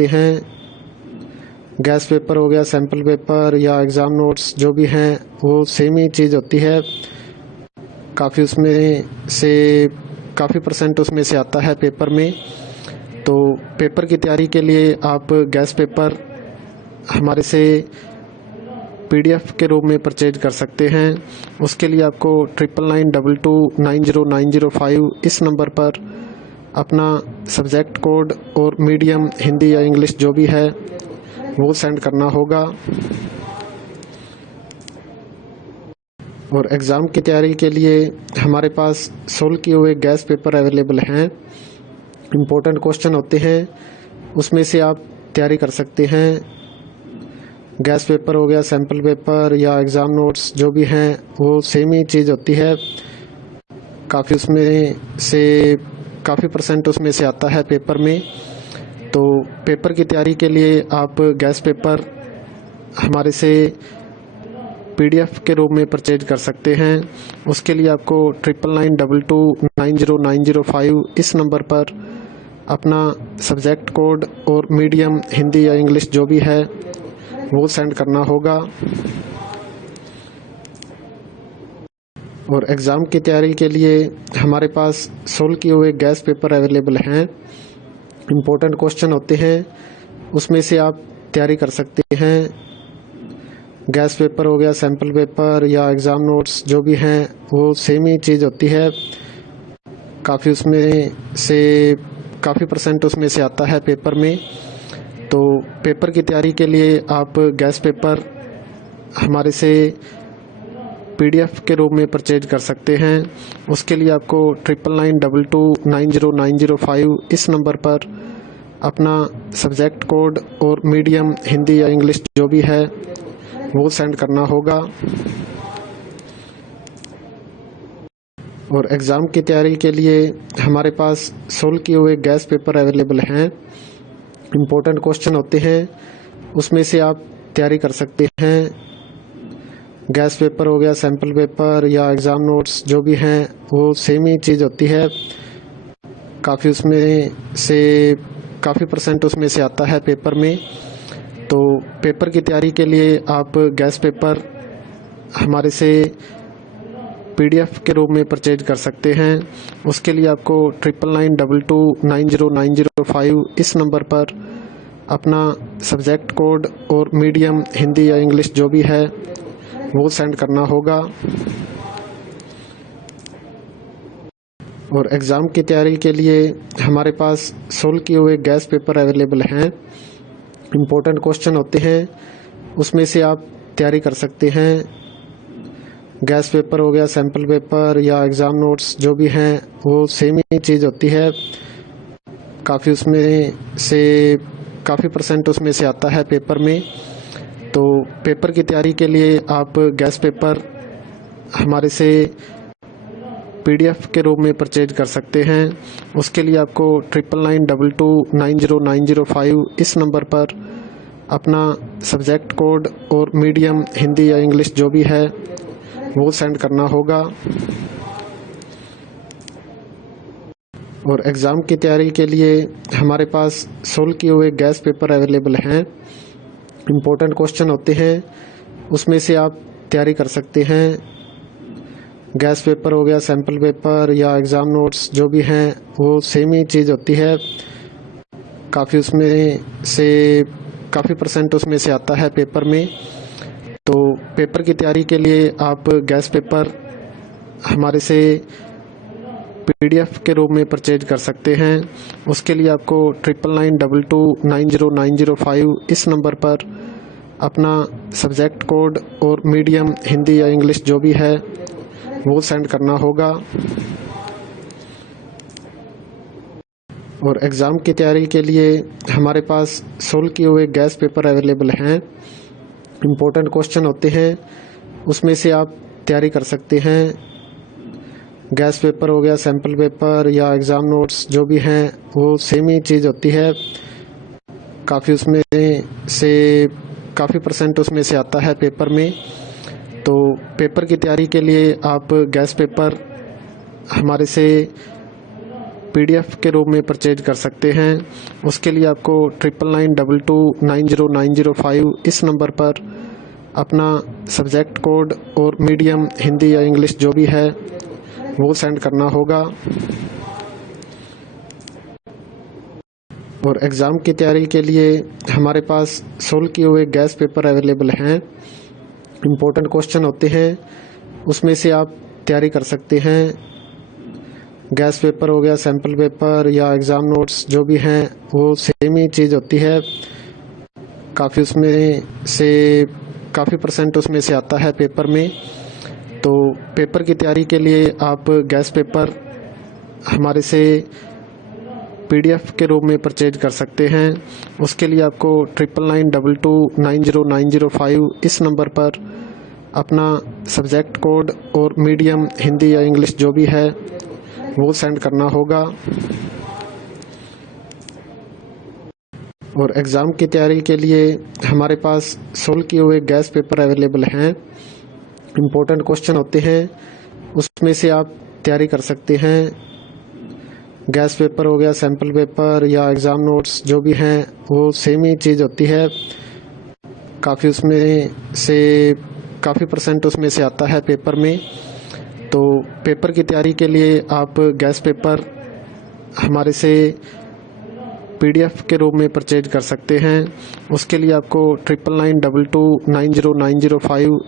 सकते हैं। Gas paper हो गया, सैम्पल पेपर या एग्ज़ाम नोट्स जो भी हैं वो सेम ही चीज़ होती है। काफ़ी परसेंट उसमें से आता है पेपर में। तो पेपर की तैयारी के लिए आप गैस पेपर हमारे से PDF के रूप में परचेज कर सकते हैं। उसके लिए आपको 9992290905 इस नंबर पर अपना सब्जेक्ट कोड और मीडियम हिंदी या इंग्लिश जो भी है वो सेंड करना होगा। और एग्ज़ाम की तैयारी के लिए हमारे पास सोल्व किए हुए गैस पेपर अवेलेबल हैं। इम्पोर्टेंट क्वेश्चन होते हैं, उसमें से आप तैयारी कर सकते हैं। गैस पेपर हो गया, सैम्पल पेपर या एग्ज़ाम नोट्स जो भी हैं वो सेम ही चीज़ होती है। काफ़ी परसेंट उसमें से आता है पेपर में। तो पेपर की तैयारी के लिए आप गैस पेपर हमारे से PDF के रूप में परचेज कर सकते हैं। उसके लिए आपको 9992290905 इस नंबर पर अपना सब्जेक्ट कोड और मीडियम हिंदी या इंग्लिश जो भी है वो सेंड करना होगा। और एग्ज़ाम की तैयारी के लिए हमारे पास सोल्व किए हुए गैस पेपर अवेलेबल हैं। इम्पोर्टेंट क्वेश्चन होते हैं, उसमें से आप तैयारी कर सकते हैं। गैस पेपर हो गया, सैम्पल पेपर या एग्ज़ाम नोट्स जो भी हैं वो सेम ही चीज़ होती है। काफ़ी परसेंट उसमें से आता है पेपर में। तो पेपर की तैयारी के लिए आप गैस पेपर हमारे से PDF के रूप में परचेज कर सकते हैं। उसके लिए आपको 9992290905 इस नंबर पर अपना सब्जेक्ट कोड और मीडियम हिंदी या इंग्लिश जो भी है वो सेंड करना होगा। और एग्ज़ाम की तैयारी के लिए हमारे पास सोल्व किए हुए गैस पेपर अवेलेबल हैं। इम्पोर्टेंट क्वेश्चन होते हैं, उसमें से आप तैयारी कर सकते हैं। गैस पेपर हो गया, सैम्पल पेपर या एग्ज़ाम नोट्स जो भी हैं वो सेम ही चीज़ होती है। काफ़ी परसेंट उसमें से आता है पेपर में। तो पेपर की तैयारी के लिए आप गैस पेपर हमारे से PDF के रूप में परचेज कर सकते हैं। उसके लिए आपको 9992290905 इस नंबर पर अपना सब्जेक्ट कोड और मीडियम हिंदी या इंग्लिश जो भी है वो सेंड करना होगा। और एग्ज़ाम की तैयारी के लिए हमारे पास सोल्व किए हुए गैस पेपर अवेलेबल हैं। इम्पोर्टेंट क्वेश्चन होते हैं, उसमें से आप तैयारी कर सकते हैं। गैस पेपर हो गया, सैम्पल पेपर या एग्ज़ाम नोट्स जो भी हैं वो सेम ही चीज़ होती है। काफ़ी परसेंट उसमें से आता है पेपर में। तो पेपर की तैयारी के लिए आप गैस पेपर हमारे से PDF के रूप में परचेज कर सकते हैं। उसके लिए आपको 9992290905 इस नंबर पर अपना सब्जेक्ट कोड और मीडियम हिंदी या इंग्लिश जो भी है वो सेंड करना होगा। और एग्ज़ाम की तैयारी के लिए हमारे पास सोल्व किए हुए गैस पेपर अवेलेबल हैं। इम्पोर्टेंट क्वेश्चन होते हैं, उसमें से आप तैयारी कर सकते हैं। गैस पेपर हो गया, सैम्पल पेपर या एग्ज़ाम नोट्स जो भी हैं वो सेम ही चीज़ होती है। काफ़ी परसेंट उसमें से आता है पेपर में। तो पेपर की तैयारी के लिए आप गैस पेपर हमारे से PDF के रूप में परचेज कर सकते हैं। उसके लिए आपको 9992290905 इस नंबर पर अपना सब्जेक्ट कोड और मीडियम हिंदी या इंग्लिश जो भी है वो सेंड करना होगा। और एग्ज़ाम की तैयारी के लिए हमारे पास सोल्व किए हुए गैस पेपर अवेलेबल हैं। इम्पोर्टेंट क्वेश्चन होते हैं, उसमें से आप तैयारी कर सकते हैं। गैस पेपर हो गया, सैम्पल पेपर या एग्ज़ाम नोट्स जो भी हैं वो सेम ही चीज़ होती है। काफ़ी परसेंट उसमें से आता है पेपर में। तो पेपर की तैयारी के लिए आप गैस पेपर हमारे से PDF के रूप में परचेज कर सकते हैं। उसके लिए आपको 9992290905 इस नंबर पर अपना सब्जेक्ट कोड और मीडियम हिंदी या इंग्लिश जो भी है वो सेंड करना होगा। और एग्ज़ाम की तैयारी के लिए हमारे पास सोल्व किए हुए गैस पेपर अवेलेबल हैं। इम्पोर्टेंट क्वेश्चन होते हैं, उसमें से आप तैयारी कर सकते हैं। गैस पेपर हो गया, सैम्पल पेपर या एग्ज़ाम नोट्स जो भी हैं वो सेम ही चीज़ होती है। काफ़ी परसेंट उसमें से आता है पेपर में। तो पेपर की तैयारी के लिए आप गैस पेपर हमारे से PDF के रूप में परचेज कर सकते हैं। उसके लिए आपको 9992290905 इस नंबर पर अपना सब्जेक्ट कोड और मीडियम हिंदी या इंग्लिश जो भी है वो सेंड करना होगा। और एग्ज़ाम की तैयारी के लिए हमारे पास सोल्व किए हुए गैस पेपर अवेलेबल हैं। इम्पोर्टेंट क्वेश्चन होते हैं, उसमें से आप तैयारी कर सकते हैं। गैस पेपर हो गया, सैम्पल पेपर या एग्ज़ाम नोट्स जो भी हैं वो सेम ही चीज़ होती है। काफ़ी परसेंट उसमें से आता है पेपर में। तो पेपर की तैयारी के लिए आप गैस पेपर हमारे से PDF के रूप में परचेज कर सकते हैं। उसके लिए आपको 9992290905